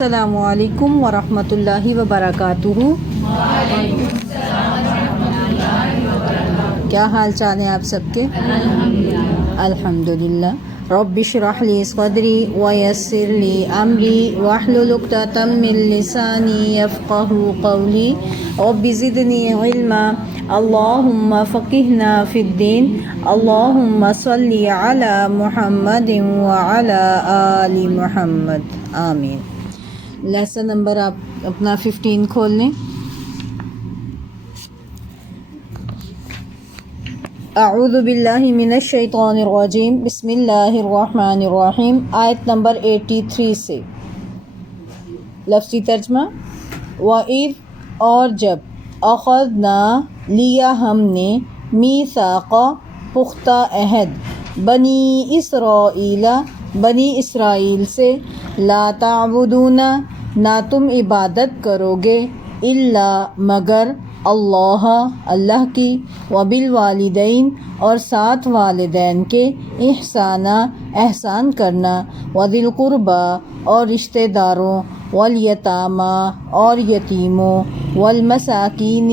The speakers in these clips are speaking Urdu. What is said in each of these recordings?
السلام علیکم ورحمۃ اللہ وبرکاتہ۔ کیا حال چال ہیں آپ سب کے؟ الحمدللہ۔ رب اشرح لی صدری ویسر لی امری واحلل عقدۃ من لسانی یفقہوا قولی رب زدنی علما اللہم فقہنا فی الدین اللہم صلی علی محمد وعلی آل محمد آمین۔ لیسن نمبر آپ اپنا 15 کھول لیں۔ اعوذ باللہ من الشیطان الرجیم، بسم اللہ الرحمن الرحیم، آیت نمبر 83 سے۔ لفظی ترجمہ: وَإِذْ اور جب، اخذنا لیا ہم نے، میثاق پختہ عہد، بنی اسرائیل بنی اسرائیل سے، لا تعبدون نہ تم عبادت کرو گے، الا مگر، اللہ اللہ کی، وبالوالدین اور ساتھ والدین کے، احسانہ احسان کرنا، وذی القربی اور رشتہ داروں، والیتامی اور یتیموں، والمساکین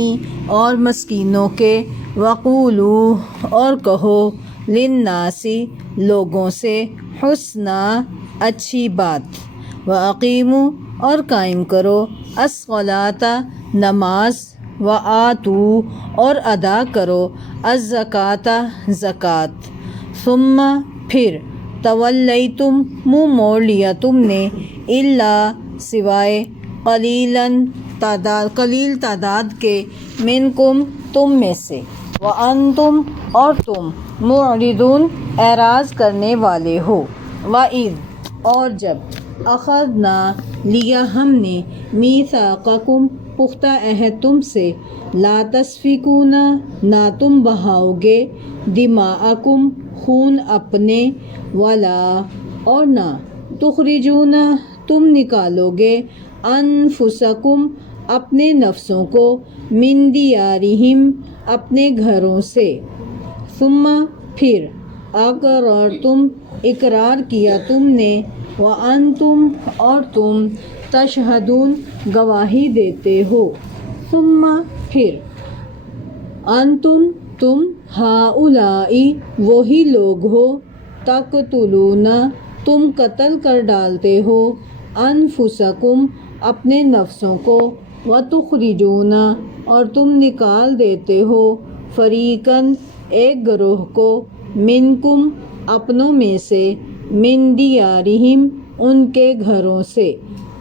اور مسکینوں کے، وقولوا اور کہو، للناس لوگوں سے، حسنا اچھی بات، وَأَقِیمُوا اور قائم کرو، الصلاۃ نماز، وَآتُوا اور ادا کرو، الزکوٰۃ زکوٰۃ، ثم پھر، تولیتم منہ موڑ لیا تم نے، الا سوائے، قلیل تعداد کے، منکم تم میں سے، وانتم اور تم، معرضون اعراض کرنے والے ہو۔ وَإِذْ اور جب، اخذنا لیا ہم نے، میثاقکم پختہ عہد تم سے، لا تسفکون نہ تم بہاؤ گے، دماءکم خون اپنے، ولا اور نہ، تخرجون تم نکالو گے، انفسکم اپنے نفسوں کو، من دیارہم اپنے گھروں سے، ثم پھر، اقررتم اقرار کیا تم نے، وانتم اور تم، تشہدون گواہی دیتے ہو، ثم پھر، انتم تم، ہؤلاء وہی لوگ ہو، تقتلون تم قتل کر ڈالتے ہو، انفسکم اپنے نفسوں کو، وتخرجون اور تم نکال دیتے ہو، فریقاً ایک گروہ کو، منکم اپنوں میں سے، من دیارہم ان کے گھروں سے،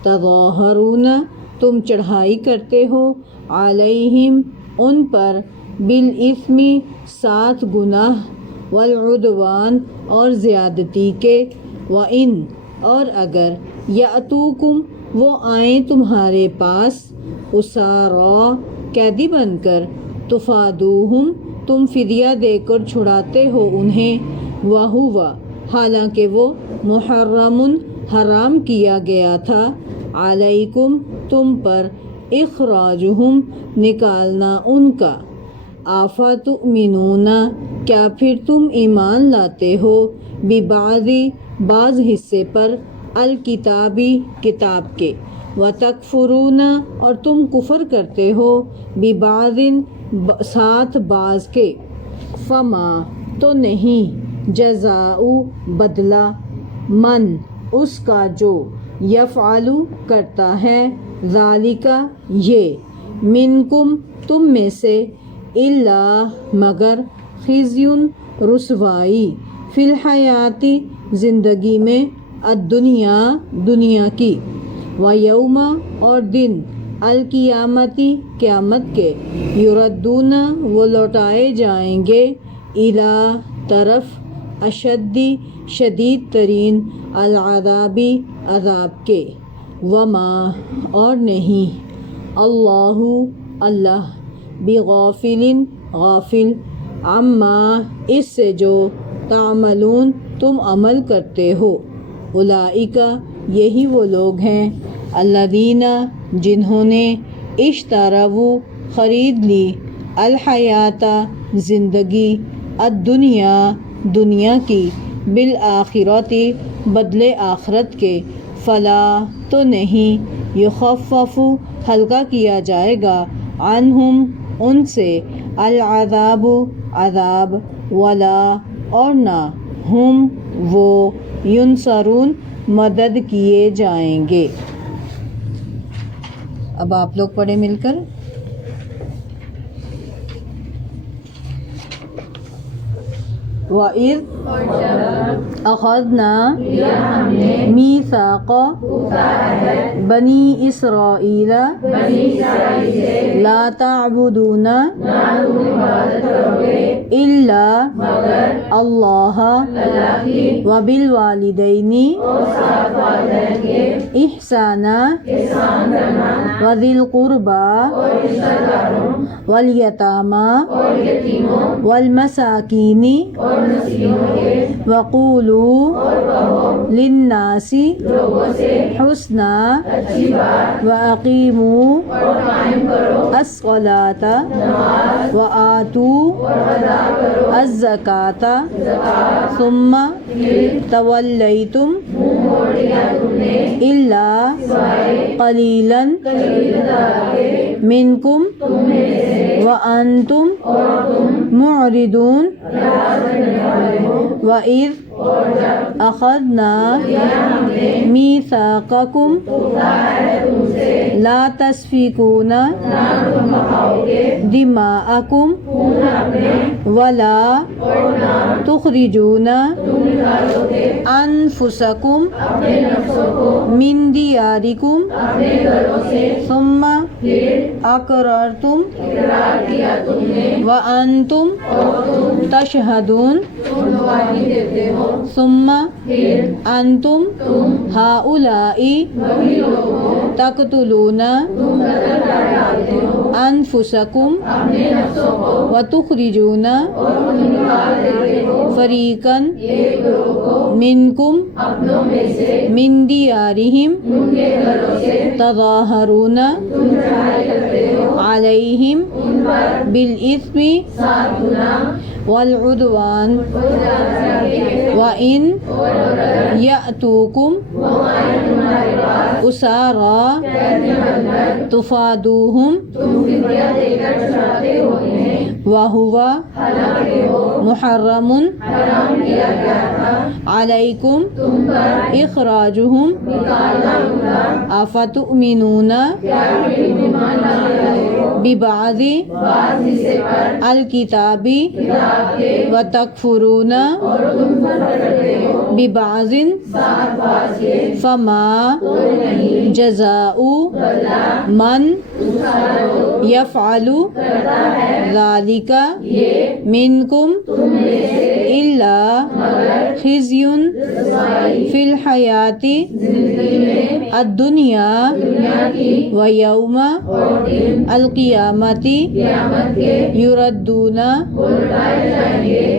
تظاہرون تم چڑھائی کرتے ہو، علیہم ان پر، بالاثم ساتھ گناہ، والعدوان اور زیادتی کے، وان اور اگر، یاتوکم وہ آئیں تمہارے پاس، اسارا قیدی بن کر، تفادوہم تم فدیہ دے کر چھڑاتے ہو انہیں، وہو حالانکہ وہ، محرم حرام کیا گیا تھا، علیکم تم پر، اخراجہم نکالنا ان کا، افتؤمنون کیا پھر تم ایمان لاتے ہو، ببعض بعض حصے پر، الکتابی کتاب کے، وتکفرون اور تم کفر کرتے ہو، ببعض ساتھ بعض کے، فما تو نہیں، جزاء بدلہ، من اس کا جو، یفعل کرتا ہے، ذالک یہ، منکم تم میں سے، الا مگر، خزی رسوائی، فی الحیات زندگی میں، الدنیا دنیا کی، ویوم اور دن، القیامتی قیامت کے، یردون وہ لوٹائے جائیں گے، الی طرف، اشدی شدید ترین، العذابی عذاب کے، وما اور نہیں، اللہ اللہ، بغافل غافل، عما اس سے جو، تعملون تم عمل کرتے ہو، اولئک یہی وہ لوگ ہیں، الذین جنہوں نے، اشتروا خرید لی، الحیات زندگی، الدنیا دنیا کی، بالآخرت بدلے آخرت کے، فلا تو نہیں، یخفف ہلکا کیا جائے گا، عنہم ان سے، العذاب عذاب، ولا اور نہ، ہم وہ، ینصرون مدد کیے جائیں گے۔ اب آپ لوگ پڑھیں مل کر۔ وَإِذْ أَخَذْنَا مِيثَاقَ بَنِي إِسْرَائِيلَ لَا تَعْبُدُونَ إِلَّا اللَّهَ وَبِالْوَالِدَيْنِ إِحْسَانًا وَذِي الْقُرْبَى وَالْيَتَامَى وَالْمَسَاكِينِ وَقُولُوا لِلنَّاسِ حُسْنًا وَأَقِيمُوا الصَّلَاةَ وَآتُوا الزَّكَاةَ ثُمَّ تَوَلَّيْتُمْ إِلَّا قَلِيلًا مِنْكُمْ وَأَنْتُمْ مُعْرِضُونَ وَإِذْ أَخَذْنَا مِيثَاقَكُمْ لَا تَسْفِكُونَ دِمَاءَكُمْ وَلَا تُخْرِجُونَ أَنفُسَكُمْ مِنْ دِيَارِكُمْ ثُمَّ أَقْرَرْتُمْ وَأَنْتُمْ تَشْهَدُونَ ثُمَّ أَنْتُمْ هَؤُلَاءِ تَقْتُلُونَ أَنفُسَكُمْ وَتُخْرِجُونَ فَرِيقًا مِنْكُمْ مِنْ دِيَارِهِمْ تَظَاهَرُونَ عَلَيْهِمْ بِالْإِثْمِ وَالْعُدْوَانِ وَإِنْ يَأْتُوكُمْ أُسَارَى تُفَادُوهُمْ وَهُوَ مُحَرَّمٌ عَلَيْكُمْ إِخْرَاجُهُمْ أَفَتُؤْمِنُونَ بِبَعْضِ الْكِتَابِ وَتَكْفُرُونَ بِبَعْضٍ فَمَا جَزَاءُ مَنْ يَفْعَلُ ذَلِكَ مِنْكُمْ إِلَّا خِزْيٌ فِي الْحَيَاةِ الدُّنْيَا وَيَوْمَ الْقِيَامَةِ يُرَدُّونَ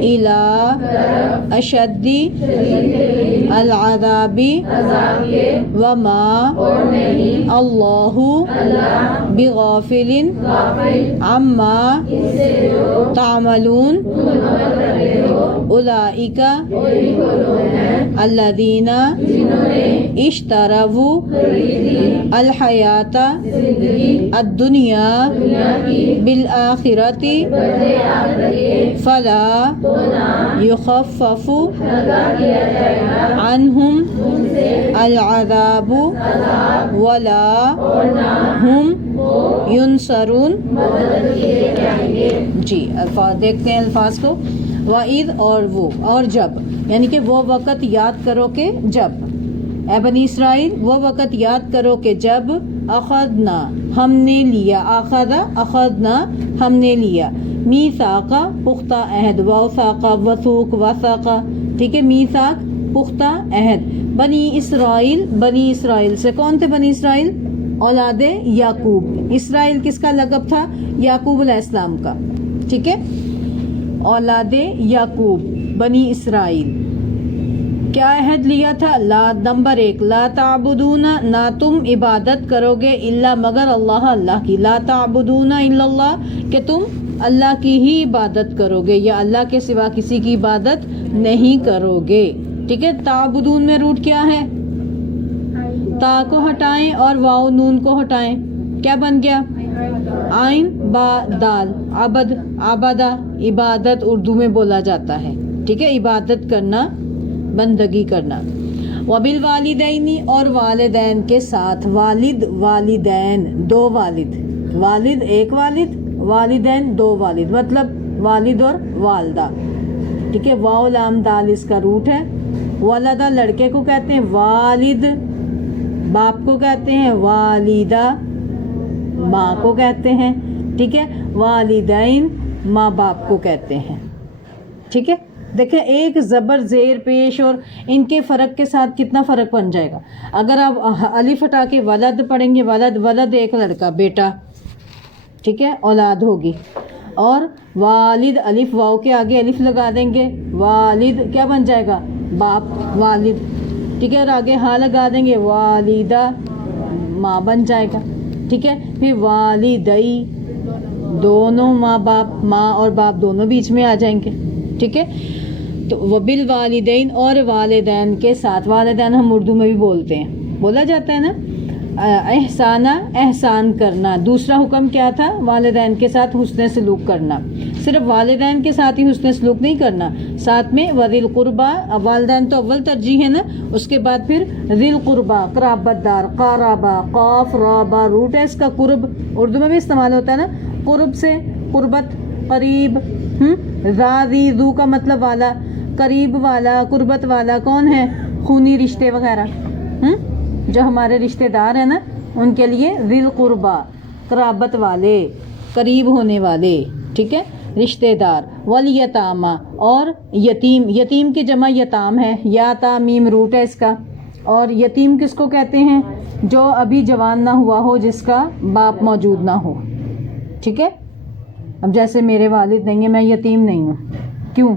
إِلَى أَشَدِّ الْعَذَابِ وَمَا اللَّهُ بِغَافِلٍ عَمَّا تَعْمَلُونَ أُولَئِكَ الَّذِينَ اشْتَرَوُا الْحَيَاةَ الدُّنْيَا بِالْآخِرَةِ فَلَا يُخَفَّفُ عَنْهُمْ الْعَذَابُ وَلَا هُمْ يُنصَرُونَ۔ جی الفاظ دیکھتے ہیں الفاظ کو۔ وَإِذْ اور وہ، اور جب، یعنی کہ وہ وقت یاد کرو کہ جب، اے بنی اسرائیل وہ وقت یاد کرو کہ جب، اخذنا ہم نے لیا، اخذنا ہم نے لیا، میثاقا پختہ عہد، واثاقا وثوق وثاقا، ٹھیک ہے، میثاق پختہ عہد، بنی اسرائیل سے کون تھے بنی اسرائیل؟ اولاد یعقوب۔ اسرائیل کس کا لقب تھا؟ یعقوب علیہ السلام کا، ٹھیک ہے، اولاد یعقوب بنی اسرائیل۔ کیا عہد لیا تھا؟ نمبر 1، لا تعبدون، نہ تم عبادت کرو گے، الا مگر اللہ کی، لا تعبدون الا اللہ، کہ تم اللہ کی ہی عبادت کرو گے یا اللہ کے سوا کسی کی عبادت نہیں کرو گے، ٹھیک ہے۔ تعبدون میں روٹ کیا ہے؟ تا کو ہٹائیں اور واو نون کو ہٹائیں، کیا بن گیا؟ عین با دال، عبد، عبادہ، عبادت اردو میں بولا جاتا ہے، ٹھیک ہے، عبادت کرنا، بندگی کرنا۔ وبالوالدین اور والدین کے ساتھ، والد والدین دو والد، والد ایک والد، والدین دو والد، مطلب والد اور والدہ، ٹھیک ہے۔ واو لام دال اس کا روٹ ہے۔ ولدہ لڑکے کو کہتے ہیں والد، باپ کو کہتے ہیں والدہ، ماں کو کہتے ہیں، ٹھیک ہے۔ والدین ماں باپ کو کہتے ہیں، ٹھیک ہے۔ دیکھیں ایک زبر زیر پیش اور ان کے فرق کے ساتھ کتنا فرق بن جائے گا۔ اگر آپ الف ہٹا کے ولد پڑھیں گے، ولد ولد ایک لڑکا، بیٹا، ٹھیک ہے، اولاد ہوگی۔ اور والد الف واو کے آگے الف لگا دیں گے، والد کیا بن جائے گا؟ باپ، والد، ٹھیک ہے۔ اور آگے ہاں لگا دیں گے، والدہ ماں بن جائے گا، ٹھیک ہے۔ پھر والدئی دونوں ماں باپ، ماں اور باپ دونوں بیچ میں آ جائیں گے، ٹھیک ہے۔ تو وبالوالدین اور والدین کے ساتھ، والدین ہم اردو میں بھی بولتے ہیں، بولا جاتا ہے نا، احسانہ احسان کرنا۔ دوسرا حکم کیا تھا؟ والدین کے ساتھ حسن سلوک کرنا۔ صرف والدین کے ساتھ ہی حسن سلوک نہیں کرنا، ساتھ میں وذی القربہ، والدین تو اول ترجیح ہے نا، اس کے بعد پھر ذی القربہ قرابت دار، قرابہ، قاف رابہ روٹ ہے اس کا، قرب اردو میں بھی استعمال ہوتا ہے نا، قرب سے قربت، قریب، ذی ذو کا مطلب والا، قریب والا، قربت والا کون ہے؟ خونی رشتے وغیرہ، جو ہمارے رشتہ دار ہیں نا، ان کے لیے ذی القربہ قرابت والے، قریب ہونے والے، ٹھیک ہے، رشتہ دار۔ والیتامہ اور یتیم، یتیم کی جمع یتام ہے، یا تا میم روٹ ہے اس کا۔ اور یتیم کس کو کہتے ہیں؟ جو ابھی جوان نہ ہوا ہو، جس کا باپ موجود نہ ہو، ٹھیک ہے۔ اب جیسے میرے والد نہیں ہیں، میں یتیم نہیں ہوں، کیوں؟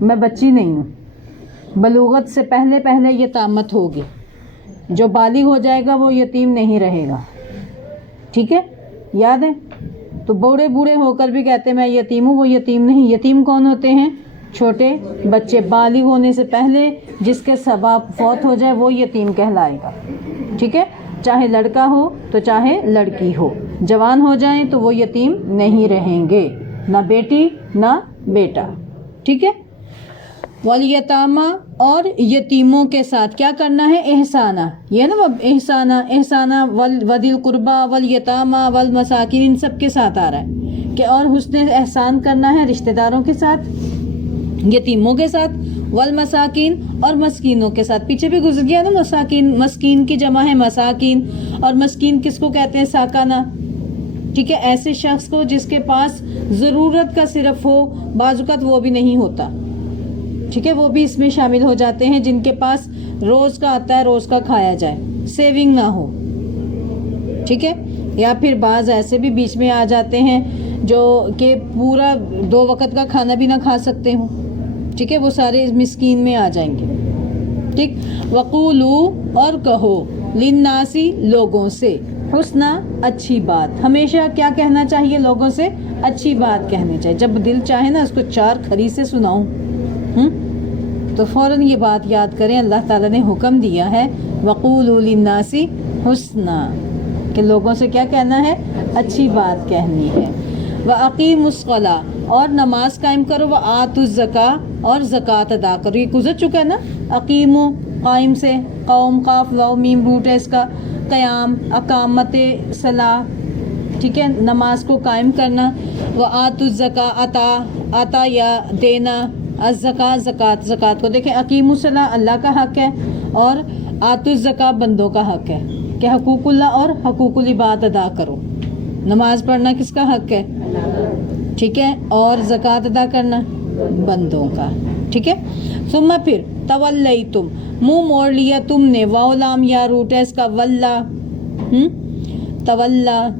میں بچی نہیں ہوں، بلوغت سے پہلے پہلے یتامت ہوگی، جو بالغ ہو جائے گا وہ یتیم نہیں رہے گا، ٹھیک ہے، یاد ہے۔ تو بوڑھے بوڑھے ہو کر بھی کہتے ہیں میں یتیم ہوں، وہ یتیم نہیں۔ یتیم کون ہوتے ہیں؟ چھوٹے بچے، بالغ ہونے سے پہلے جس کے باپ فوت ہو جائے وہ یتیم کہلائے گا، ٹھیک ہے، چاہے لڑکا ہو تو چاہے لڑکی ہو، جوان ہو جائیں تو وہ یتیم نہیں رہیں گے، نہ بیٹی نہ بیٹا، ٹھیک ہے۔ والیتامہ اور یتیموں کے ساتھ کیا کرنا ہے؟ احسانہ، یہ نا احسانہ، احسانہ وذی القربہ والیتامہ والمساکین، ان سب کے ساتھ آ رہا ہے کہ اور حسن احسان کرنا ہے رشتہ داروں کے ساتھ، یتیموں کے ساتھ، والمساکین اور مسکینوں کے ساتھ۔ پیچھے بھی گزر گیا نا مساکین، مسکین کی جمع ہے مساکین، اور مسکین کس کو کہتے ہیں؟ ساکانہ، ٹھیک ہے، ایسے شخص کو جس کے پاس ضرورت کا صرف ہو، بعض اوقات وہ بھی نہیں ہوتا، ٹھیک ہے، وہ بھی اس میں شامل ہو جاتے ہیں، جن کے پاس روز کا آتا ہے، روز کا کھایا جائے، سیونگ نہ ہو، ٹھیک ہے۔ یا پھر بعض ایسے بھی بیچ میں آ جاتے ہیں جو کہ پورا 2 وقت کا کھانا بھی نہ کھا سکتے ہوں، ٹھیک ہے، وہ سارے مسکین میں آ جائیں گے، ٹھیک۔ وقولو اور کہو، للناسی لوگوں سے، حسنا اچھی بات، ہمیشہ کیا کہنا چاہیے؟ لوگوں سے اچھی بات کہنی چاہیے۔ جب دل چاہے نا اس کو 4 کھری سے سناؤں تو فوراً یہ بات یاد کریں، اللہ تعالیٰ نے حکم دیا ہے وقولوا للناس حسنا، کہ لوگوں سے کیا کہنا ہے؟ اچھی بات کہنی ہے۔ وَأَقِيمُوا الصَّلَاةَ اور نماز قائم کرو، وَآتُوا الزَّكَاةَ اور زکوٰۃ ادا کرو۔ یہ گزر چکا ہے نا، اقیمو قائم سے، قوم قاف واو میم روٹ ہے اس کا، قیام، اقامت صلاح، ٹھیک ہے، نماز کو قائم کرنا۔ وَآتُوا الزَّكَاةَ عطا یا دینا، الزکاة زکوٰۃ، زکوٰۃ کو دیکھیں، اقیم الصلاۃ اللہ کا حق ہے اور آتوا الزکاۃ بندوں کا حق ہے کہ حقوق اللہ اور حقوق العباد ادا کرو۔ نماز پڑھنا کس کا حق ہے؟ ٹھیک ہے، اور زکوٰۃ ادا کرنا بندوں کا، ٹھیک ہے۔ ثم پھر تولیتم منہ موڑ لیا تم نے، واو لام یا روٹ ہے اس کا، ولا،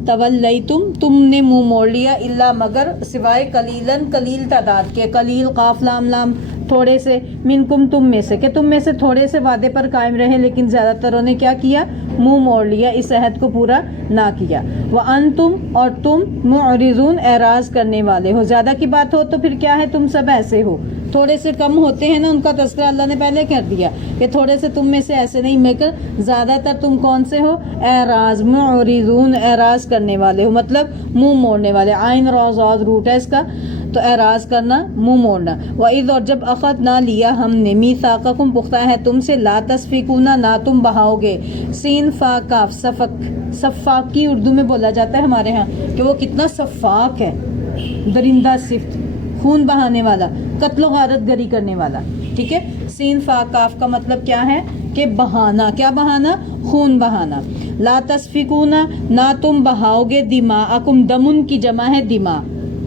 تولیتم تم نے منہ موڑ لیا، الا مگر، سوائے قلیلاً قلیل تعداد کے، قلیل قاف لام لام تھوڑے سے، منکم تم میں سے، کہ تم میں سے تھوڑے سے وعدے پر قائم رہے لیکن زیادہ تروں نے کیا کیا، منہ موڑ لیا، اس عہد کو پورا نہ کیا۔ وَأَنْتُمْ اور تم معرضون اعراض کرنے والے ہو، زیادہ کی بات ہو تو پھر کیا ہے، تم سب ایسے ہو، تھوڑے سے کم ہوتے ہیں نا، ان کا تذکرہ اللہ نے پہلے کر دیا کہ تھوڑے سے تم میں سے ایسے نہیں، مگر زیادہ تر تم کون سے ہو، اعراض، معرضون اعراض کرنے والے ہو، مطلب منہ موڑنے والے، عین راز روٹ ہے اس کا، تو اعراض کرنا، منہ موڑنا۔ وَإِذْ اور جب اخذنا لیا ہم نے، میثاقکم پختہ ہے تم سے، لا تسفکون نہ تم بہاؤ گے، سین فا کاف سفک، سفاک کی اردو میں بولا جاتا ہے ہمارے ہاں کہ وہ کتنا سفاک ہے، درندہ صفت، خون بہانے والا، قتل و غارت گری کرنے والا، ٹھیک ہے۔ سین فا کاف کا مطلب کیا ہے کہ بہانا، کیا بہانا، خون بہانا۔ لا تسفکون نہ تم بہاؤ گے، دماءکم دمن کی جمع ہے دماء،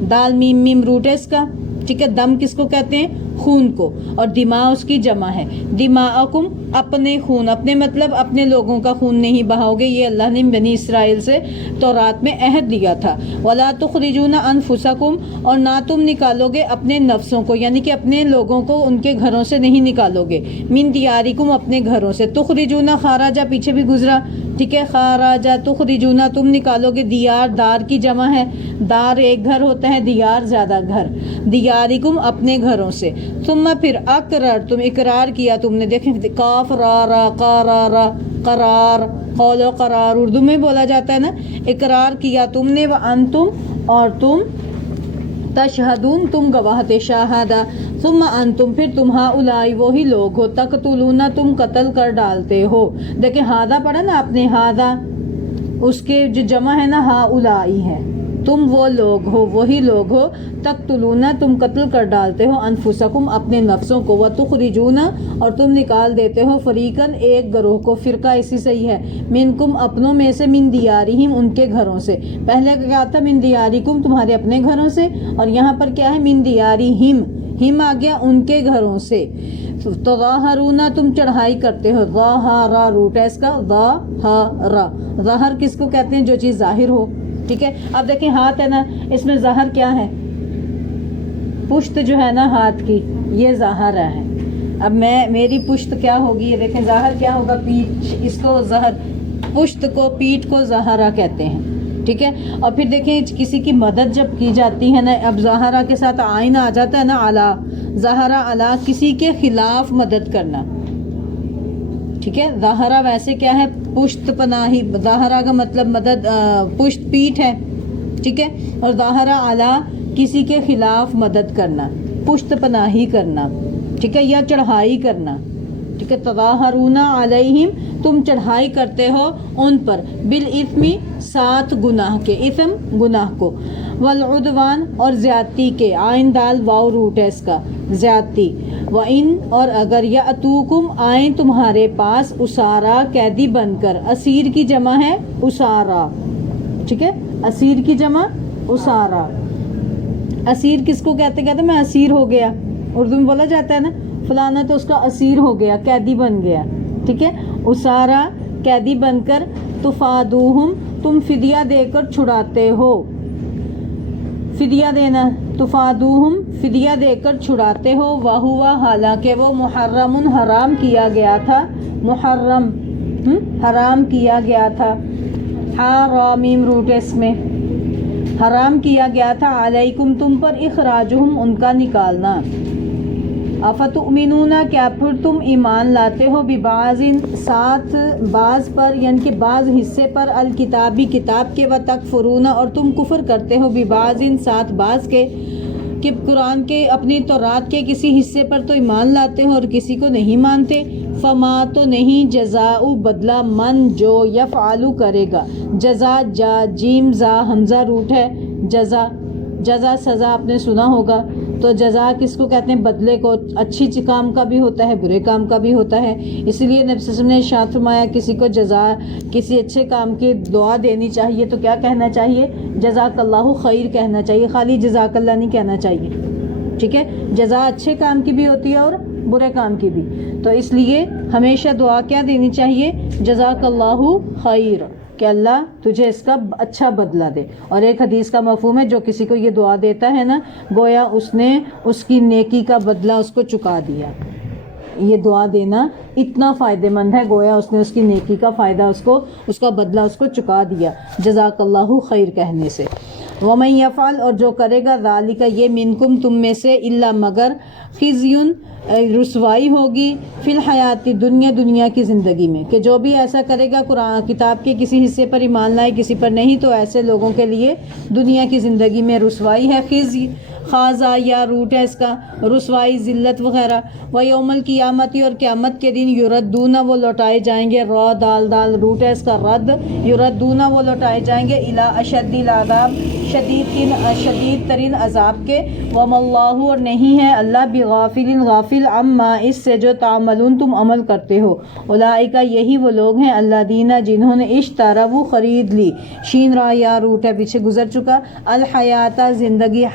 دال میم میم روٹ ہے اس کا، ٹھیک ہے۔ دم کس کو کہتے ہیں، خون کو، اور دماء اس کی جمع ہے۔ دماءکم اپنے خون، اپنے مطلب اپنے لوگوں کا خون نہیں بہاؤ گے، یہ اللہ نے بنی اسرائیل سے تورات میں عہد لیا تھا۔ ولا تخرجون انفسکم اور نہ تم نکالو گے اپنے نفسوں کو، یعنی کہ اپنے لوگوں کو ان کے گھروں سے نہیں نکالو گے، من دیارکم اپنے گھروں سے، تخرجون خارجہ پیچھے بھی گزرا، ٹھیک ہے، خارجہ تخرجون تم نکالو گے، دیار دار کی جمع ہے، دار ایک گھر ہوتا ہے، دیار زیادہ گھر، دیارکم اپنے گھروں سے۔ ثم پھر اقرر تم اقرار کیا تم نے، دیکھیں کاف را را قارا را قرار، قول و قرار اردو میں بولا جاتا ہے نا، اقرار کیا تم نے، وانتم اور تم تشہدون تم گواہ تھے، شاہدہ، ثم انتم پھر تم ہؤلاء وہی لوگ ہو، تقتلون تم قتل کر ڈالتے ہو، دیکھیں ہادہ پڑھا نا آپ نے، ہادہ اس کے جو جمع ہے نا ہؤلاء ہے، تم وہ لوگ ہو، وہی لوگ ہو، تقتلون تم قتل کر ڈالتے ہو، انفسکم اپنے نفسوں کو، وتخرجون اور تم نکال دیتے ہو، فریقاً ایک گروہ کو، فرقہ اسی صحیح ہے، منکم اپنوں میں سے، من دیارہم ان کے گھروں سے، پہلے کیا تھا من دیارکم تمہارے اپنے گھروں سے، اور یہاں پر کیا ہے من دیارہم، ہم آ گیا ان کے گھروں سے۔ تظاہرون تم چڑھائی کرتے ہو، ظاہرا روٹ ہے اس کا، ظاہرا، ظاہر کس کو کہتے ہیں، جو چیز ظاہر ہو، ٹھیک ہے۔ اب دیکھیں ہاتھ ہے نا، اس میں ظاہر کیا ہے، پشت جو ہے نا ہاتھ کی، یہ ظاہر ہے۔ اب میری پشت کیا ہوگی، یہ دیکھیں ظاہر کیا ہوگا، پیٹھ، اس کو ظاہر، پشت کو، پیٹھ کو ظاہرہ کہتے ہیں، ٹھیک ہے۔ اور پھر دیکھیں کسی کی مدد جب کی جاتی ہے نا، اب ظاہرہ کے ساتھ آئین آ جاتا ہے نا، علا، ظاہرہ علا، کسی کے خلاف مدد کرنا، ٹھیک ہے۔ ظاہرہ ویسے کیا ہے، پشت پناہی، ظاہرہ کا مطلب مدد، پشت پیٹھ ہے، ٹھیک ہے، اور ظاہرہ علا کسی کے خلاف مدد کرنا، پشت پناہی کرنا، ٹھیک ہے، یا چڑھائی کرنا، ٹھیک ہے۔ تظاہرون علیہم تم چڑھائی کرتے ہو ان پر، بالاثم ساتھ گناہ کے، اثم گناہ کو، والعدوان اور زیادتی کے، عین دال واو روٹ ہے اس کا، زیادتی، وَإِن اور اگر، یأتوکم آئیں تمہارے پاس، اسارا قیدی بن کر، اسیر کی جمع ہے اسارا، ٹھیک ہے، اسیر کی جمع اسارا۔ اسیر کس کو کہتے ہیں میں اسیر ہو گیا، اردو میں بولا جاتا ہے نا فلانا تو اس کا اسیر ہو گیا، قیدی بن گیا، ٹھیک ہے، اسارا قیدی بن کر، تفادوہم تم فدیہ دے کر چھڑاتے ہو، فدیہ دینا، تفادوہم فدیہ دے کر چھڑاتے ہو، وہوا حالانکہ وہ محرم حرام کیا گیا تھا، محرم حرام کیا گیا تھا، حرامیم روٹ اس میں، حرام کیا گیا تھا، علیکم تم پر، اخراجہم ان کا نکالنا، افتؤمنون کیا پھر تم ایمان لاتے ہو، ببعض ساتھ بعض پر، یعنی کہ بعض حصے پر، الکتابی کتاب کے، وتکفرون اور تم کفر کرتے ہو، ببعض ساتھ بعض کے، کہ قرآن کے اپنی تورات کے کسی حصے پر تو ایمان لاتے ہو اور کسی کو نہیں مانتے، فما تو نہیں، جزاء بدلہ، من جو، یفعلو کرے گا، جزا جا جیم زا حمزہ روٹ ہے، جزا، جزا سزا آپ نے سنا ہوگا، تو جزا کس کو کہتے ہیں، بدلے کو، اچھی کام کا بھی ہوتا ہے، برے کام کا بھی ہوتا ہے، اس لیے نبی صلی اللہ علیہ وسلم نے ارشاد فرمایا کسی کو جزا، کسی اچھے کام کی دعا دینی چاہیے تو کیا کہنا چاہیے، جزاک اللہ خیر کہنا چاہیے، خالی جزاک اللہ نہیں کہنا چاہیے، ٹھیک ہے۔ جزا اچھے کام کی بھی ہوتی ہے اور برے کام کی بھی، تو اس لیے ہمیشہ دعا کیا دینی چاہیے، جزاک اللہ خیر۔ کہ اللہ تجھے اس کا اچھا بدلہ دے. اور ایک حدیث کا مفہوم ہے جو کسی کو یہ دعا دیتا ہے نا گویا اس نے اس کی نیکی کا بدلہ اس کو چکا دیا. یہ دعا دینا اتنا فائدہ مند ہے گویا اس نے اس کی نیکی کا فائدہ اس کا بدلہ اس کو چکا دیا جزاک اللہ خیر کہنے سے. وَمَن يَفْعَلْ اور جو کرے گا ذَلِكَ یہ منکم تم میں سے الا مگر خزیٌ رسوائی ہوگی فی الحیات دنیا کی زندگی میں. کہ جو بھی ایسا کرے گا قرآن کتاب کے کسی حصے پر ایمان لائے کسی پر نہیں تو ایسے لوگوں کے لیے دنیا کی زندگی میں رسوائی ہے. خزی خاصا یا روٹ ہے اس کا رسوائی ذلت وغیرہ. ویوم القیامت اور قیامت کے دن یردون وہ لوٹائے جائیں گے را دال روٹ ہے اس کا رد یردون وہ لوٹائے جائیں گے الی اشد العذاب شدید ترین عذاب کے. وما اللہ اور نہیں ہے اللہ بغافل غافل عما اس سے جو تعملون تم عمل کرتے ہو. اولئک یہی وہ لوگ ہیں اللہ دینا جنہوں نے اشتروا خرید لی شین را یا روٹ ہے پیچھے گزر چکا الحیات زندگی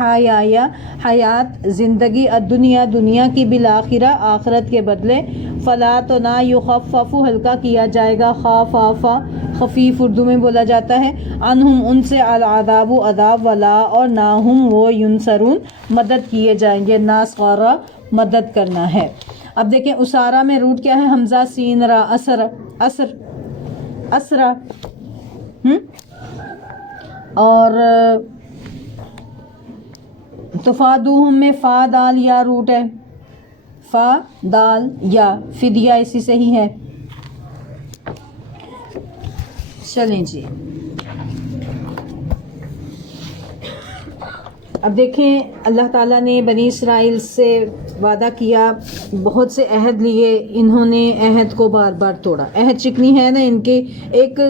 حیات زندگی دنیا کی بالآخرہ آخرت کے بدلے. فلا تو نہ یخفف ہلکا کیا جائے گا خفافا خفیف اردو میں بولا جاتا ہے عنہم ان سے العذاب عذاب ولا اور نہ ہم وہ ینصرون مدد کیے جائیں گے. ناصغارا مدد کرنا ہے. اب دیکھیں اسارا میں روٹ کیا ہے حمزہ سین را اسرا اور تفادوہم میں فا دال یا روٹ ہے فا دال یا فدیہ اسی سے ہی ہے. چلیں جی اب دیکھیں اللہ تعالیٰ نے بنی اسرائیل سے وعدہ کیا بہت سے عہد لیے انہوں نے عہد کو بار بار توڑا. عہد چکنی ہے نا ان کے ایک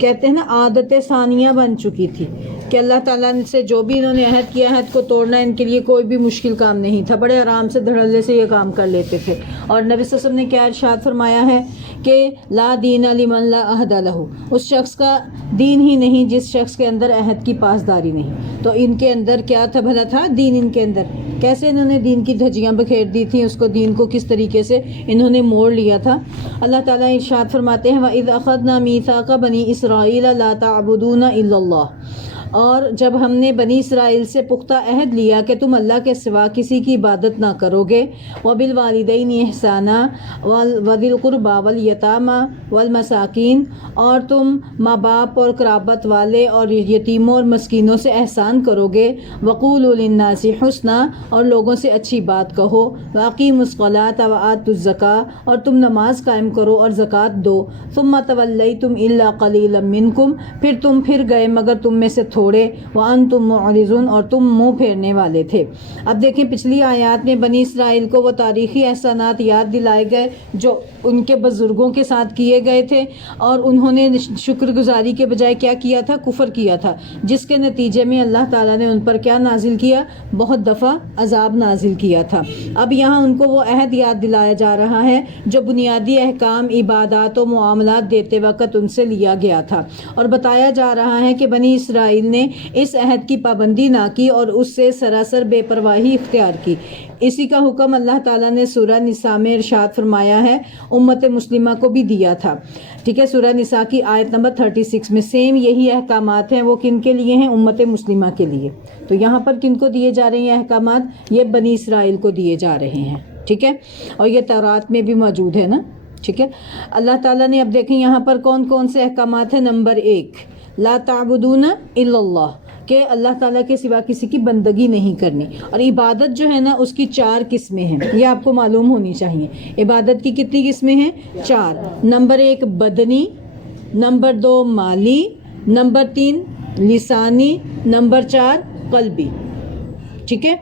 کہتے ہیں نا عادت ثانیہ بن چکی تھی کہ اللہ تعالیٰ سے جو بھی انہوں نے عہد کیا عہد کو توڑنا ان کے لیے کوئی بھی مشکل کام نہیں تھا. بڑے آرام سے دھڑلے سے یہ کام کر لیتے تھے. اور نبی صلی اللہ علیہ وسلم نے کیا ارشاد فرمایا ہے کہ لا دین لمن لا عہد لہ اس شخص کا دین ہی نہیں جس شخص کے اندر عہد کی پاسداری نہیں. تو ان کے اندر کیا تھا بھلا تھا دین ان کے اندر کیسے انہوں نے دین کی دھجیاں بکھیر دی تھیں اس کو دین کو کس طریقے سے انہوں نے موڑ لیا تھا. اللہ تعالیٰ ارشاد فرماتے ہیں وَإِذْ أَخَذْنَا مِيثَاقَ بَنِي إِسْرَائِيلَ لَا تَعْبُدُونَ إِلَّا اللَّهَ اور جب ہم نے بنی اسرائیل سے پختہ عہد لیا کہ تم اللہ کے سوا کسی کی عبادت نہ کرو گے. وَبِالْوَالِدَيْنِ إِحْسَانًا وَذِي الْقُرْبَى وَالْيَتَامَى وَالْمَسَاكِينِ اور تم ماں باپ اور قرابت والے اور یتیموں اور مسکینوں سے احسان کرو گے. وَقُولُوا لِلنَّاسِ حُسْنًا اور لوگوں سے اچھی بات کہو. وَأَقِيمُوا الصَّلَاةَ وَآتُوا الزَّكَاةَ اور تم نماز قائم کرو اور زکوٰۃ دو. ثُمَّ تَوَلَّيْتُمْ إِلَّا قَلِيلًا مِّنكُمْ تم پھر گئے مگر تم میں سے تھوڑے. وَأَنْتُمْ مُعْرِضُونَ اور تم منہ پھیرنے والے تھے. اب دیکھیں پچھلی آیات میں بنی اسرائیل کو وہ تاریخی احسانات یاد دلائے گئے جو ان کے بزرگوں کے ساتھ کیے گئے تھے اور انہوں نے شکر گزاری کے بجائے کیا کیا تھا کفر کیا تھا جس کے نتیجے میں اللہ تعالیٰ نے ان پر کیا نازل کیا بہت دفعہ عذاب نازل کیا تھا. اب یہاں ان کو وہ عہد یاد دلایا جا رہا ہے جو بنیادی احکام عبادات و معاملات دیتے وقت ان سے لیا گیا تھا اور بتایا جا رہا ہے کہ بنی اسرائیل نے اس عہد کی پابندی نہ کی اور اس سے سراسر بے پرواہی اختیار کی. اسی کا حکم اللہ تعالیٰ نے سورہ نساء میں ارشاد فرمایا ہے امت مسلمہ کو بھی دیا تھا. ٹھیک ہے سورہ نساء کی آیت نمبر 36 میں سیم یہی احکامات ہیں. وہ کن کے لیے ہیں امت مسلمہ کے لیے. تو یہاں پر کن کو دیے جا رہے ہیں احکامات یہ بنی اسرائیل کو دیے جا رہے ہیں. ٹھیک ہے اور یہ تورات میں بھی موجود ہے نا. ٹھیک ہے اللہ تعالیٰ نے اب دیکھیں یہاں پر کون کون سے احکامات ہیں. نمبر 1 لا تعبدون الا اللہ کہ اللہ تعالیٰ کے سوا کسی کی بندگی نہیں کرنی. اور عبادت جو ہے نا اس کی 4 قسمیں ہیں یہ آپ کو معلوم ہونی چاہیے. عبادت کی کتنی قسمیں ہیں 4. نمبر 1 بدنی, نمبر 2 مالی, نمبر 3 لسانی, نمبر 4 قلبی. ٹھیک ہے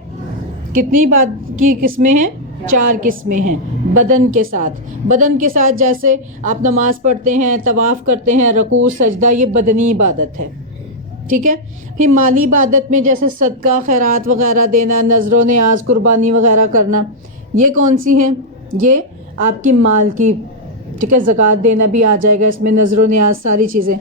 کتنی بات کی قسمیں ہیں 4 قسمیں ہیں. بدن کے ساتھ جیسے آپ نماز پڑھتے ہیں طواف کرتے ہیں رکوع سجدہ یہ بدنی عبادت ہے. ٹھیک ہے پھر مالی عبادت میں جیسے صدقہ خیرات وغیرہ دینا نذر و نیاز قربانی وغیرہ کرنا یہ کون سی ہیں یہ آپ کی مال کی. ٹھیک ہے زکوٰۃ دینا بھی آ جائے گا اس میں نذر و نیاز ساری چیزیں.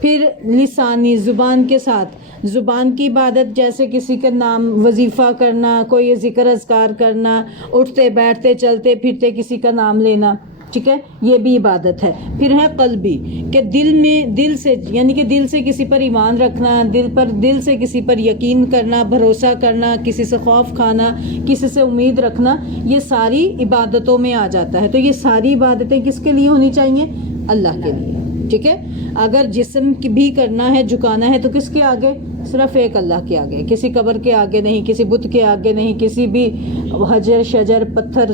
پھر لسانی زبان کے ساتھ زبان کی عبادت جیسے کسی کا نام وظیفہ کرنا کوئی ذکر اذکار کرنا اٹھتے بیٹھتے چلتے پھرتے کسی کا نام لینا. ٹھیک ہے، یہ بھی عبادت ہے۔ پھر ہے قلبی، کہ دل سے یعنی کہ دل سے کسی پر ایمان رکھنا، دل سے کسی پر یقین کرنا، بھروسہ کرنا، کسی سے خوف کھانا، کسی سے امید رکھنا، یہ ساری عبادتوں میں آ جاتا ہے۔ تو یہ ساری عبادتیں کس کے لیے ہونی چاہیے؟ اللہ کے لیے، ٹھیک ہے۔ اگر جسم بھی کرنا ہے، جھکانا ہے، تو کس کے آگے؟ صرف ایک اللہ کے آگے، کسی قبر کے آگے نہیں، کسی بت کے آگے نہیں، کسی بھی حجر شجر پتھر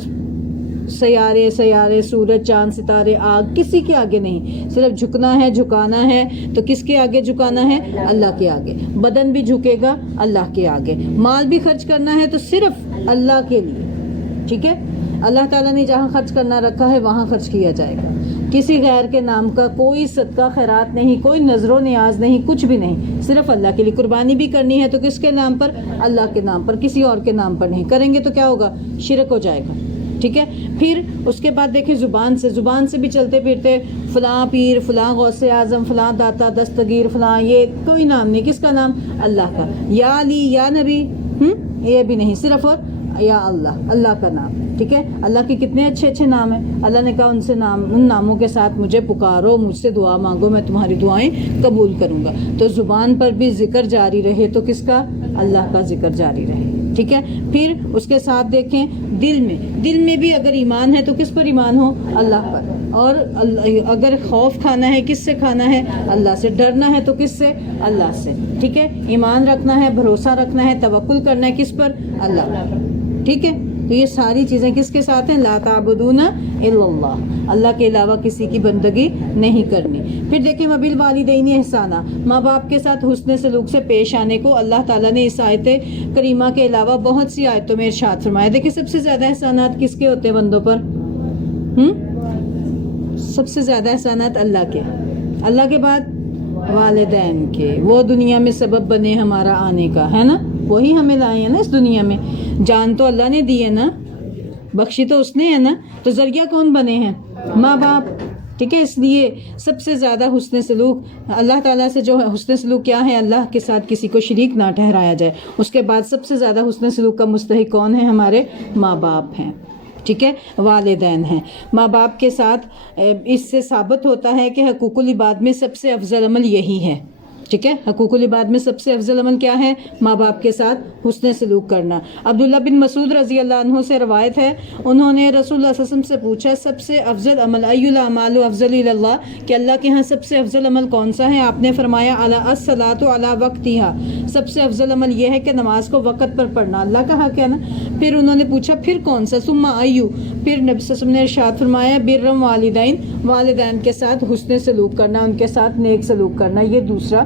سیارے سورج چاند ستارے آگ کسی کے آگے نہیں، صرف جھکنا ہے، جھکانا ہے تو کس کے آگے جھکانا ہے؟ اللہ کے آگے۔ بدن بھی جھکے گا اللہ کے آگے، مال بھی خرچ کرنا ہے تو صرف اللہ کے لیے، ٹھیک ہے۔ اللہ تعالیٰ نے جہاں خرچ کرنا رکھا ہے وہاں خرچ کیا جائے گا، کسی غیر کے نام کا کوئی صدقہ خیرات نہیں، کوئی نظر و نیاز نہیں، کچھ بھی نہیں، صرف اللہ کے لیے۔ قربانی بھی کرنی ہے تو کس کے نام پر؟ اللہ کے نام پر، کسی اور کے نام پر نہیں۔ کریں گے تو کیا ہوگا؟ شرک ہو جائے گا، ٹھیک ہے۔ پھر اس کے بعد دیکھیں زبان سے بھی چلتے پھرتے فلاں پیر، فلاں غوث اعظم، فلاں داتا دستگیر، فلاں، یہ کوئی نام نہیں، کس کا نام؟ اللہ کا۔ یا علی، یا نبی، یہ بھی نہیں، صرف اور یا اللہ کا نام، ٹھیک ہے۔ اللہ کے کتنے اچھے اچھے نام ہیں، اللہ نے کہا ان ناموں کے ساتھ مجھے پکارو، مجھ سے دعا مانگو، میں تمہاری دعائیں قبول کروں گا۔ تو زبان پر بھی ذکر جاری رہے تو کس کا؟ اللہ کا ذکر جاری رہے، ٹھیک ہے۔ پھر اس کے ساتھ دیکھیں دل میں بھی اگر ایمان ہے تو کس پر ایمان ہو؟ اللہ پر۔ اور اگر خوف کھانا ہے کس سے کھانا ہے؟ اللہ سے۔ ڈرنا ہے تو کس سے؟ اللہ سے، ٹھیک ہے۔ ایمان رکھنا ہے، بھروسہ رکھنا ہے، توکل کرنا ہے کس پر؟ اللہ پر، ٹھیک ہے۔ تو یہ ساری چیزیں کس کے ساتھ ہیں؟ لا تعبدون الا اللہ، اللہ کے علاوہ کسی کی بندگی نہیں کرنی۔ پھر دیکھیں وبالوالدین احسانا، ماں باپ کے ساتھ حسن سلوک سے پیش آنے کو اللہ تعالیٰ نے اس آیت کریمہ کے علاوہ بہت سی آیتوں میں ارشاد فرمایا۔ دیکھیں سب سے زیادہ احسانات کس کے ہوتے ہیں بندوں پر؟ سب سے زیادہ احسانات اللہ کے، اللہ کے بعد والدین کے۔ وہ دنیا میں سبب بنے ہمارا آنے کا، ہے نا، وہی ہمیں لائے ہیں نا اس دنیا میں۔ جان تو اللہ نے دی ہے نا، بخشی تو اس نے ہے نا، تو ذریعہ کون بنے ہیں؟ ماں باپ، ٹھیک ہے۔ اس لیے سب سے زیادہ حسن سلوک اللہ تعالیٰ سے جو ہے، حسن سلوک کیا ہے؟ اللہ کے ساتھ کسی کو شریک نہ ٹھہرایا جائے۔ اس کے بعد سب سے زیادہ حسن سلوک کا مستحق کون ہے؟ ہمارے ماں باپ ہیں، ٹھیک ہے، والدین ہیں۔ ماں باپ کے ساتھ اس سے ثابت ہوتا ہے کہ حقوق العباد میں سب سے افضل عمل یہی ہے، ٹھیک ہے۔ حقوق العباد میں سب سے افضل عمل کیا ہے؟ ماں باپ کے ساتھ حسن سلوک کرنا۔ عبداللہ بن مسعود رضی اللہ عنہ سے روایت ہے، انہوں نے رسول اللہ صلی اللہ علیہ وسلم سے پوچھا سب سے افضل عمل ای الاعمال افضل الی اللہ، کہ اللہ کے ہاں سب سے افضل عمل کون سا ہے؟ آپ نے فرمایا الصلاۃ علی وقتها، سب سے افضل عمل یہ ہے کہ نماز کو وقت پر پڑھنا، اللہ کا حق ہے نا۔ پھر انہوں نے پوچھا پھر کون سا؟ ثم ایو، پھر نبی صلی اللہ علیہ وسلم نے ارشاد فرمایا برم والدین، والدین کے ساتھ حسن سلوک کرنا، ان کے ساتھ نیک سلوک کرنا، یہ دوسرا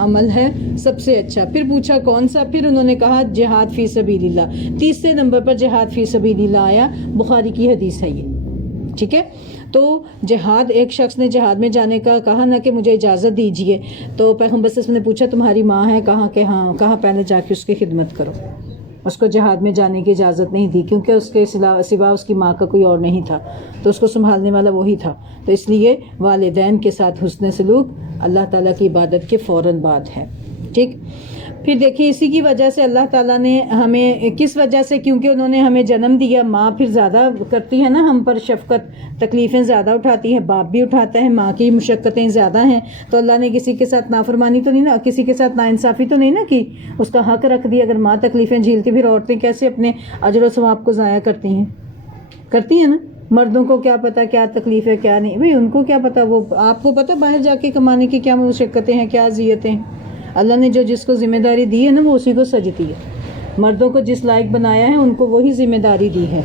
عمل ہے سب سے اچھا۔ پھر پوچھا کون سا؟ پھر انہوں نے کہا جہاد فی سبیل اللہ، تیسرے نمبر پر جہاد فی سبیل اللہ آیا، بخاری کی حدیث ہے یہ، ٹھیک ہے۔ تو جہاد، ایک شخص نے جہاد میں جانے کا کہا نا کہ مجھے اجازت دیجیے، تو پیغمبر صلی اللہ علیہ وسلم نے پوچھا تمہاری ماں ہے؟ کہا کہ ہاں۔ کہا پہلے جا کے اس کی خدمت کرو۔ اس کو جہاد میں جانے کی اجازت نہیں دی کیونکہ اس کے سوا اس کی ماں کا کوئی اور نہیں تھا، تو اس کو سنبھالنے والا وہی تھا۔ تو اس لیے والدین کے ساتھ حسن سلوک اللہ تعالیٰ کی عبادت کے فوراً بعد ہے، ٹھیک۔ پھر دیکھیں اسی کی وجہ سے اللہ تعالیٰ نے ہمیں، کس وجہ سے؟ کیونکہ انہوں نے ہمیں جنم دیا، ماں پھر زیادہ کرتی ہے نا ہم پر شفقت، تکلیفیں زیادہ اٹھاتی ہے، باپ بھی اٹھاتا ہے، ماں کی مشقتیں زیادہ ہیں، تو اللہ نے کسی کے ساتھ نافرمانی تو نہیں نا، کسی کے ساتھ ناانصافی تو نہیں نا کی، اس کا حق رکھ دیا۔ اگر ماں تکلیفیں جھیلتی پھر عورتیں کیسے اپنے اجر و ثواب کو ضائع کرتی ہیں نا۔ مردوں کو کیا پتہ کیا تکلیف ہے کیا نہیں، بھئی ان کو کیا پتہ، وہ آپ کو پتہ باہر جا کے کمانے کی کیا مشقتیں ہیں، کیا اذیتیں ہیں۔ اللہ نے جو جس کو ذمہ داری دی ہے نا وہ اسی کو سجتی ہے۔ مردوں کو جس لائق بنایا ہے ان کو وہی ذمہ داری دی ہے،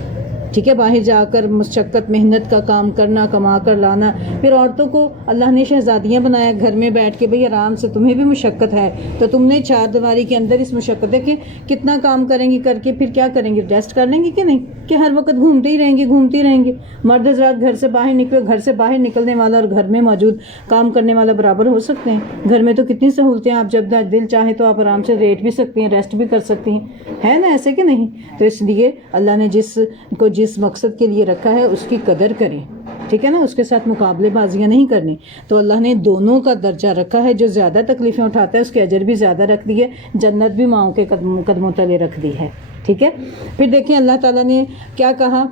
ٹھیک ہے، باہر جا کر مشقت محنت کا کام کرنا، کما کر لانا۔ پھر عورتوں کو اللہ نے شہزادیاں بنایا گھر میں بیٹھ کے، بھئی آرام سے، تمہیں بھی مشقت ہے تو تم نے چار دیواری کے اندر اس مشقت ہے کہ کتنا کام کریں گی، کر کے پھر کیا کریں گے؟ ریسٹ کر لیں گے کہ نہیں، کہ ہر وقت گھومتے ہی رہیں گے۔ مرد حضرات گھر سے باہر نکلے، گھر سے باہر نکلنے والا اور گھر میں موجود کام کرنے والا برابر ہو سکتے ہیں؟ گھر میں تو کتنی سہولتیں، آپ جب دل چاہے تو آپ آرام سے لیٹ بھی سکتی ہیں، ریسٹ بھی کر سکتی ہیں، ہے نا، ایسے کہ نہیں؟ تو اس لیے اللہ نے جس مقصد کے لیے رکھا ہے اس کی قدر کریں، ٹھیک ہے نا، اس کے ساتھ مقابلے بازیاں نہیں کرنی۔ تو اللہ نے دونوں کا درجہ رکھا ہے، جو زیادہ تکلیفیں اٹھاتا ہے اس کے اجر بھی زیادہ رکھ دی ہے، جنت بھی ماؤں کے قدموں تلے رکھ دی ہے، ٹھیک ہے۔ پھر دیکھیں اللہ تعالیٰ نے کیا کہا،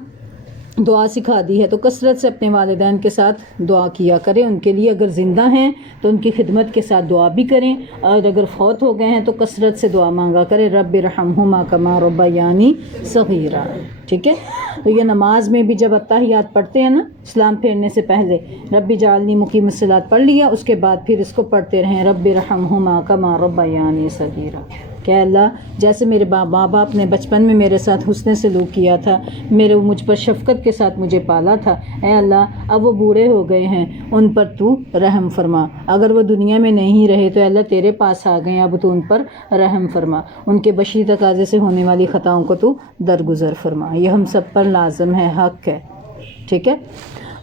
دعا سکھا دی ہے، تو کثرت سے اپنے والدین کے ساتھ دعا کیا کریں، ان کے لیے اگر زندہ ہیں تو ان کی خدمت کے ساتھ دعا بھی کریں، اور اگر فوت ہو گئے ہیں تو کثرت سے دعا مانگا کریں، رب ارحمہما کما ربیانی صغیرا، ٹھیک ہے۔ تو یہ نماز میں بھی جب اتحیات پڑھتے ہیں نا سلام پھیرنے سے پہلے، رب جعلنی مقیم الصلاۃ پڑھ لیا، اس کے بعد پھر اس کو پڑھتے رہیں، رب ارحمہما کما ربیانی صغیرا، کہ اللہ جیسے میرے ماں باپ نے بچپن میں میرے ساتھ حسن سلوک کیا تھا، مجھ پر شفقت کے ساتھ مجھے پالا تھا، اے اللہ اب وہ بوڑھے ہو گئے ہیں، ان پر تو رحم فرما، اگر وہ دنیا میں نہیں رہے تو اے اللہ تیرے پاس آ گئے، اب تو ان پر رحم فرما، ان کے بشری تقاضے سے ہونے والی خطاؤں کو تو درگزر فرما، یہ ہم سب پر لازم ہے، حق ہے، ٹھیک ہے۔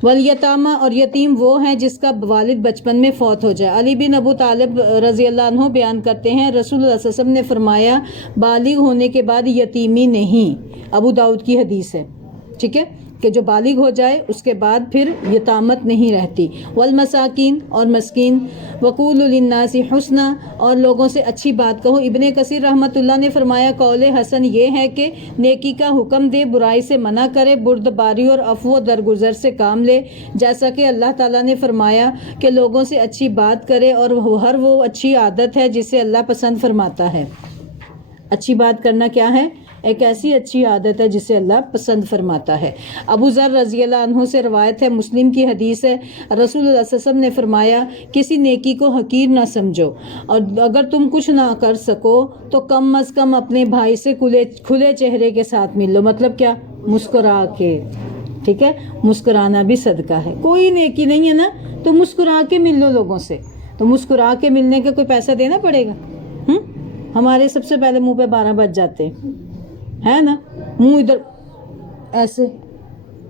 والیتامہ، اور یتیم وہ ہیں جس کا والد بچپن میں فوت ہو جائے۔ علی بن ابو طالب رضی اللہ عنہ بیان کرتے ہیں رسول اللہ صلی اللہ علیہ وسلم نے فرمایا بالغ ہونے کے بعد یتیمی نہیں، ابو داؤد کی حدیث ہے، ٹھیک ہے، کہ جو بالغ ہو جائے اس کے بعد پھر یتامت نہیں رہتی۔ والمساکین، اور مسکین، وقولوا للناس حسنا، اور لوگوں سے اچھی بات کہو۔ ابن کثیر رحمۃ اللہ نے فرمایا قول حسن یہ ہے کہ نیکی کا حکم دے، برائی سے منع کرے، بردباری اور عفو و درگزر سے کام لے، جیسا کہ اللہ تعالیٰ نے فرمایا کہ لوگوں سے اچھی بات کرے، اور ہر وہ اچھی عادت ہے جسے اللہ پسند فرماتا ہے۔ اچھی بات کرنا کیا ہے؟ ایک ایسی اچھی عادت ہے جسے اللہ پسند فرماتا ہے۔ ابو ذر رضی اللہ عنہ سے روایت ہے، مسلم کی حدیث ہے، رسول اللہ صلی اللہ علیہ وسلم نے فرمایا کسی نیکی کو حقیر نہ سمجھو، اور اگر تم کچھ نہ کر سکو تو کم از کم اپنے بھائی سے کھلے چہرے کے ساتھ مل لو، مطلب کیا؟ مسکرا کے، ٹھیک ہے، مسکرانا بھی صدقہ ہے، کوئی نیکی نہیں ہے نا تو مسکرا کے مل لو لوگوں سے، تو مسکرا کے ملنے کا کوئی پیسہ دینا پڑے گا؟ ہمارے سب سے پہلے منہ پہ 12 بج جاتے ہے نا، منہ ادھر ایسے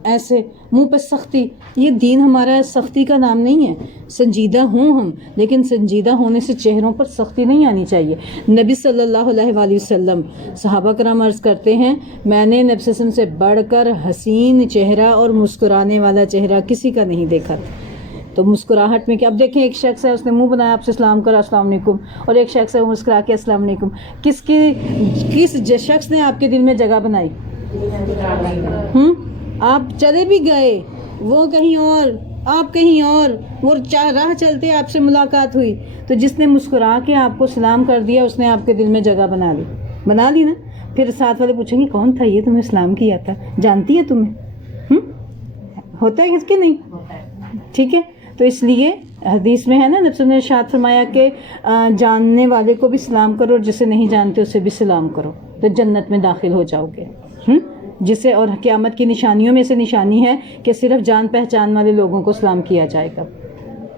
ایسے، منہ پہ سختی، یہ دین ہمارا سختی کا نام نہیں ہے، سنجیدہ ہوں ہم، لیکن سنجیدہ ہونے سے چہروں پر سختی نہیں آنی چاہیے۔ نبی صلی اللہ علیہ وآلہ وسلم، صحابہ کرام عرض کرتے ہیں میں نے نبی صلی اللہ علیہ وسلم سے بڑھ کر حسین چہرہ اور مسکرانے والا چہرہ کسی کا نہیں دیکھا تھا۔ تو مسکراہٹ میں کہ اب دیکھیں ایک شخص ہے اس نے منہ بنایا آپ سے سلام کرا السلام علیکم، اور ایک شخص ہے وہ مسکرا کے السلام علیکم، کس شخص نے آپ کے دل میں جگہ بنائی؟ آپ چلے بھی گئے، وہ کہیں اور، آپ کہیں اور، وہ راہ چلتے آپ سے ملاقات ہوئی، تو جس نے مسکرا کے آپ کو سلام کر دیا اس نے آپ کے دل میں جگہ بنا لی نا۔ پھر ساتھ والے پوچھیں گے کون تھا یہ تمہیں سلام کیا تھا، جانتی ہے تمہیں؟ ہوتا ہے کہ نہیں؟ ٹھیک ہے، تو اس لیے حدیث میں ہے نا نبی نے ارشاد فرمایا کہ جاننے والے کو بھی سلام کرو اور جسے نہیں جانتے اسے بھی سلام کرو تو جنت میں داخل ہو جاؤ گے۔ جسے، اور قیامت کی نشانیوں میں سے نشانی ہے کہ صرف جان پہچان والے لوگوں کو سلام کیا جائے گا،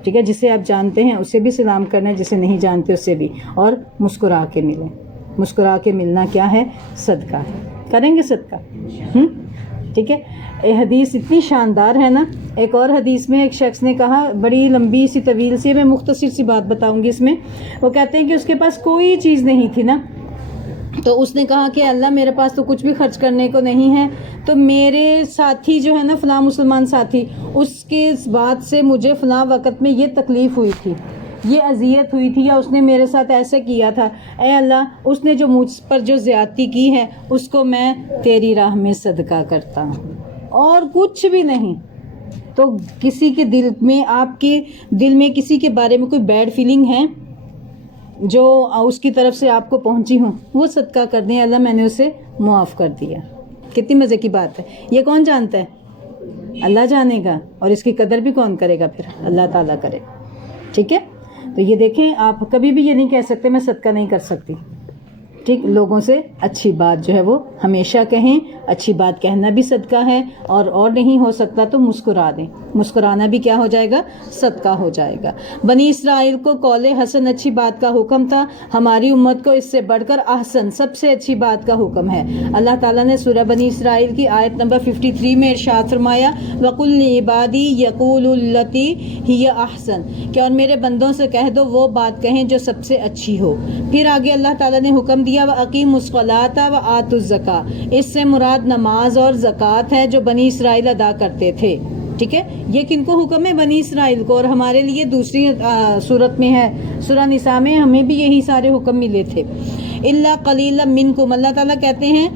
ٹھیک ہے، جسے آپ جانتے ہیں اسے بھی سلام کرنا ہے، جسے نہیں جانتے اسے بھی، اور مسکرا کے ملیں۔ مسکرا کے ملنا کیا ہے؟ صدقہ ہے، کریں گے صدقہ، ٹھیک ہے۔ یہ حدیث اتنی شاندار ہے نا۔ ایک اور حدیث میں ایک شخص نے کہا، بڑی لمبی سی طویل سی، میں مختصر سی بات بتاؤں گی اس میں، وہ کہتے ہیں کہ اس کے پاس کوئی چیز نہیں تھی نا، تو اس نے کہا کہ اللہ میرے پاس تو کچھ بھی خرچ کرنے کو نہیں ہے، تو میرے ساتھی جو ہے نا فلاں مسلمان ساتھی، اس کے اس بات سے مجھے فلاں وقت میں یہ تکلیف ہوئی تھی، یہ اذیت ہوئی تھی، یا اس نے میرے ساتھ ایسے کیا تھا، اے اللہ اس نے جو مجھ پر جو زیادتی کی ہے اس کو میں تیری راہ میں صدقہ کرتا ہوں، اور کچھ بھی نہیں۔ تو کسی کے دل میں، آپ کے دل میں کسی کے بارے میں کوئی بیڈ فیلنگ ہے جو اس کی طرف سے آپ کو پہنچی ہوں، وہ صدقہ کر دیں، اللہ میں نے اسے معاف کر دیا۔ کتنی مزے کی بات ہے، یہ کون جانتا ہے؟ اللہ جانے گا، اور اس کی قدر بھی کون کرے گا؟ پھر اللہ تعالیٰ کرے، ٹھیک ہے۔ تو یہ دیکھیں، آپ کبھی بھی یہ نہیں کہہ سکتے میں صدقہ نہیں کر سکتی، ٹھیک، لوگوں سے اچھی بات جو ہے وہ ہمیشہ کہیں، اچھی بات کہنا بھی صدقہ ہے، اور نہیں ہو سکتا تو مسکرا دیں، مسکرانا بھی کیا ہو جائے گا؟ صدقہ ہو جائے گا۔ بنی اسرائیل کو قول حسن اچھی بات کا حکم تھا، ہماری امت کو اس سے بڑھ کر احسن سب سے اچھی بات کا حکم ہے۔ اللہ تعالیٰ نے سورہ بنی اسرائیل کی آیت نمبر 53 میں ارشاد فرمایا وَقُلْ لِعِبَادِي يَقُولُوا الَّتِي هِيَ أَحْسَنُ، کہ اور میرے بندوں سے کہہ دو وہ بات کہیں جو سب سے اچھی ہو۔ پھر آگے اللہ تعالیٰ نے حکم دیا وَأَقِيمُوا الصَّلَاةَ وَآتُوا الزَّكَاةَ، اس سے مراد نماز اور زکوٰۃ ہے جو بنی اسرائیل ادا کرتے تھے، ٹھیک ہے۔ یہ کن کو حکم ہے؟ بنی اسرائیل کو، اور ہمارے لیے دوسری صورت میں ہے، سورہ نساء میں ہمیں بھی یہی سارے حکم ملے تھے۔ الا قلیلا منکم، اللہ تعالیٰ کہتے ہیں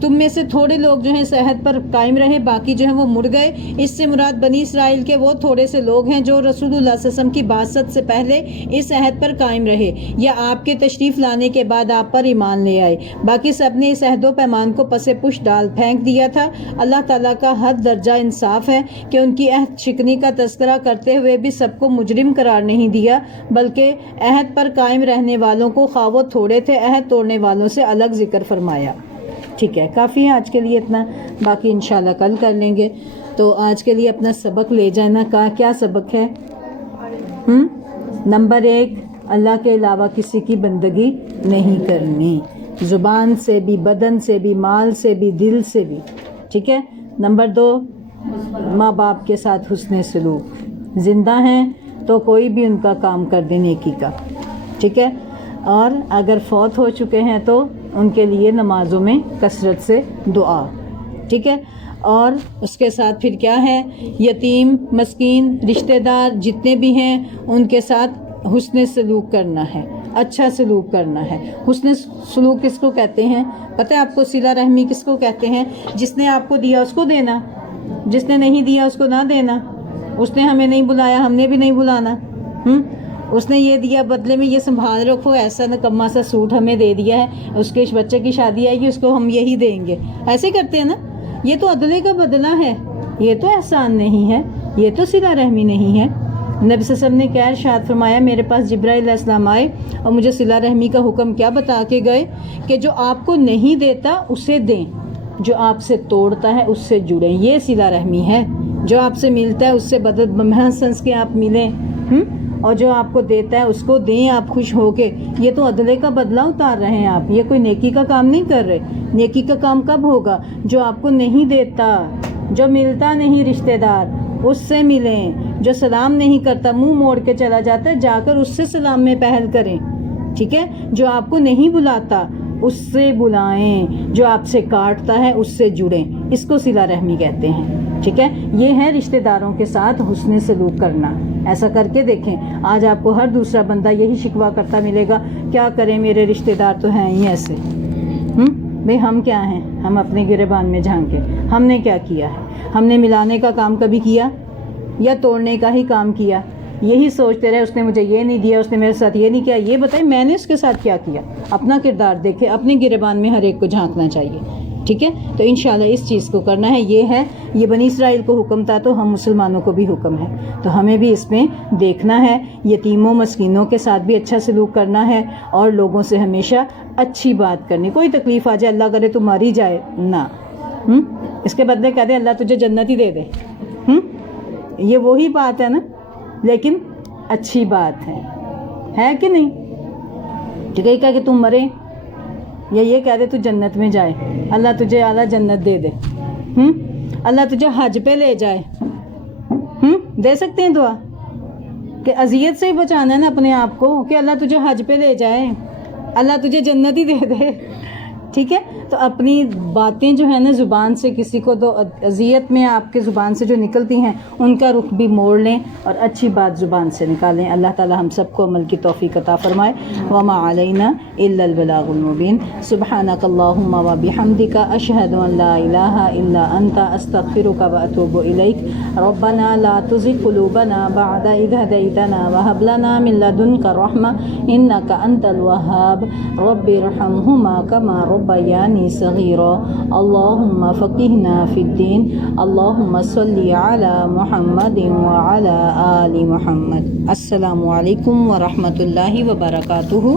تم میں سے تھوڑے لوگ جو ہیں صحت پر قائم رہے، باقی جو ہیں وہ مڑ گئے۔ اس سے مراد بنی اسرائیل کے وہ تھوڑے سے لوگ ہیں جو رسول اللہ صلی اللہ علیہ وسلم کی بعثت سے پہلے اس عہد پر قائم رہے یا آپ کے تشریف لانے کے بعد آپ پر ایمان لے آئے، باقی سب نے اس عہد و پیمان کو پس پش ڈال پھینک دیا تھا۔ اللہ تعالیٰ کا حد درجہ انصاف ہے کہ ان کی عہد شکنی کا تذکرہ کرتے ہوئے بھی سب کو مجرم قرار نہیں دیا، بلکہ عہد پر قائم رہنے والوں کو خواہ وہ تھوڑے تھے عہد توڑنے والوں سے الگ ذکر فرمایا۔ ٹھیک ہے، کافی ہے آج کے لیے اتنا، باقی انشاءاللہ کل کر لیں گے۔ تو آج کے لیے اپنا سبق لے جانا کا کیا سبق ہے؟ نمبر 1، اللہ کے علاوہ کسی کی بندگی نہیں کرنی، زبان سے بھی، بدن سے بھی، مال سے بھی، دل سے بھی۔ ٹھیک ہے۔ نمبر 2، ماں باپ کے ساتھ حسن سلوک، زندہ ہیں تو کوئی بھی ان کا کام کر دے نیکی کا۔ ٹھیک ہے، اور اگر فوت ہو چکے ہیں تو ان کے لیے نمازوں میں کثرت سے دعا۔ ٹھیک ہے، اور اس کے ساتھ پھر کیا ہے؟ یتیم، مسکین، رشتہ دار جتنے بھی ہیں ان کے ساتھ حسن سلوک کرنا ہے، اچھا سلوک کرنا ہے۔ حسن سلوک کس کو کہتے ہیں پتہ ہے آپ کو؟ صلہ رحمی کس کو کہتے ہیں؟ جس نے آپ کو دیا اس کو دینا، جس نے نہیں دیا اس کو نہ دینا۔ اس نے ہمیں نہیں بلایا، ہم نے بھی نہیں بلانا۔ اس نے یہ دیا، بدلے میں یہ سنبھال رکھو، ایسا نکما سا سوٹ ہمیں دے دیا ہے، اس کے بچے کی شادی آئے گی اس کو ہم یہی دیں گے، ایسے کرتے ہیں نا۔ یہ تو عدلے کا بدلہ ہے، یہ تو احسان نہیں ہے، یہ تو صلہ رحمی نہیں ہے۔ نبی صلی اللہ علیہ وسلم نے کیا ارشاد فرمایا؟ میرے پاس جبرائیل علیہ السلام آئے اور مجھے صلہ رحمی کا حکم کیا بتا کے گئے کہ جو آپ کو نہیں دیتا اسے دیں، جو آپ سے توڑتا ہے اس سے جڑیں، یہ صلہ رحمی ہے۔ جو آپ سے ملتا ہے اس سے ہنس کے آپ ملیں، اور جو آپ کو دیتا ہے اس کو دیں آپ خوش ہو کے۔ یہ تو عدلے کا بدلہ اتار رہے ہیں آپ، یہ کوئی نیکی کا کام نہیں کر رہے۔ نیکی کا کام کب ہوگا؟ جو آپ کو نہیں دیتا، جو ملتا نہیں رشتہ دار، اس سے ملیں۔ جو سلام نہیں کرتا، منہ موڑ کے چلا جاتا ہے، جا کر اس سے سلام میں پہل کریں۔ ٹھیک ہے، جو آپ کو نہیں بلاتا اس سے بلائیں، جو آپ سے کاٹتا ہے اس سے جڑیں، اس کو صلہ رحمی کہتے ہیں۔ ٹھیک ہے، یہ ہے رشتہ داروں کے ساتھ حسن سلوک کرنا۔ ایسا کر کے دیکھیں، آج آپ کو ہر دوسرا بندہ یہی شکوہ کرتا ملے گا، کیا کریں میرے رشتہ دار تو ہیں ہی ایسے۔ بھئی ہم کیا ہیں؟ ہم اپنے گریبان میں جھانکیں، ہم نے کیا کیا ہے؟ ہم نے ملانے کا کام کبھی کیا یا توڑنے کا ہی کام کیا؟ یہی سوچتے رہے اس نے مجھے یہ نہیں دیا، اس نے میرے ساتھ یہ نہیں کیا۔ یہ بتائیں میں نے اس کے ساتھ کیا کیا؟ اپنا کردار دیکھے، اپنے گریبان میں ہر ایک کو جھانکنا چاہیے۔ ٹھیک ہے، تو انشاءاللہ اس چیز کو کرنا ہے۔ یہ بنی اسرائیل کو حکم تھا تو ہم مسلمانوں کو بھی حکم ہے، تو ہمیں بھی اس میں دیکھنا ہے۔ یتیموں مسکینوں کے ساتھ بھی اچھا سلوک کرنا ہے اور لوگوں سے ہمیشہ اچھی بات کرنی۔ کوئی تکلیف آ جائے، اللہ کرے تو ماری جائے نہ، اس کے بدلے کہہ دے اللہ تجھے جنت ہی دے دے، یہ وہی بات ہے نا، لیکن اچھی بات ہے کہ نہیں؟ ٹھیک ہے، کہ تم مرے یا یہ کہہ دے تو جنت میں جائے، اللہ تجھے اعلیٰ جنت دے دے، اللہ تجھے حج پہ لے جائے، دے سکتے ہیں دعا کہ اذیت سے ہی بچانا ہے نا اپنے آپ کو، کہ اللہ تجھے حج پہ لے جائے، اللہ تجھے جنت ہی دے دے۔ ٹھیک ہے، تو اپنی باتیں جو ہے نا زبان سے کسی کو تو اذیت میں آپ کے زبان سے جو نکلتی ہیں ان کا رخ بھی موڑ لیں اور اچھی بات زبان سے نکالیں۔ اللہ تعالی ہم سب کو عمل کی توفیق عطا فرمائے۔ وما علینا الا البلاغ المبین۔ سبحانک اللہم وبحمدک، اشہد ان لا الہ الا انت، استغفرک واتوب الیک۔ ربنا لا تزغ قلوبنا بعد اذ ہدیتنا وہب لنا من لدنک رحمہ انک انت الوہاب۔ رب ارحمہما کما ربیانی صغیرا۔ اللہم فقہنا فی الدین۔ اللہم صلی علی محمد وعلی آل محمد۔ السلام علیکم ورحمۃ اللہ وبرکاتہ۔